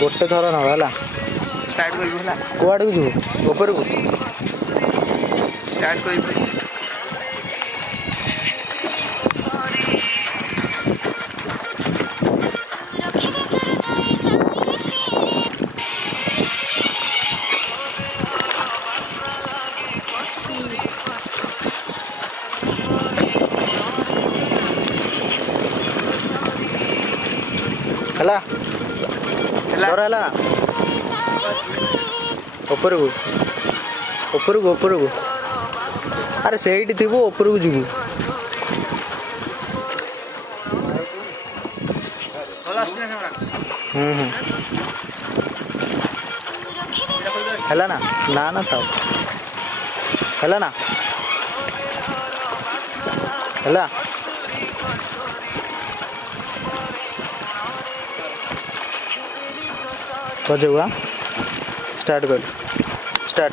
गोटे थर ना स्टार्ट कर होला कुआड़ को जीव ऊपर को स्टार्ट कर हला डर है ऊपर को ऊपर को ऊपर को अरे सेठी थी ऊपर को जीव है ना ना ना था है ना है हो जाऊगा स्टार्ट कर स्टार्ट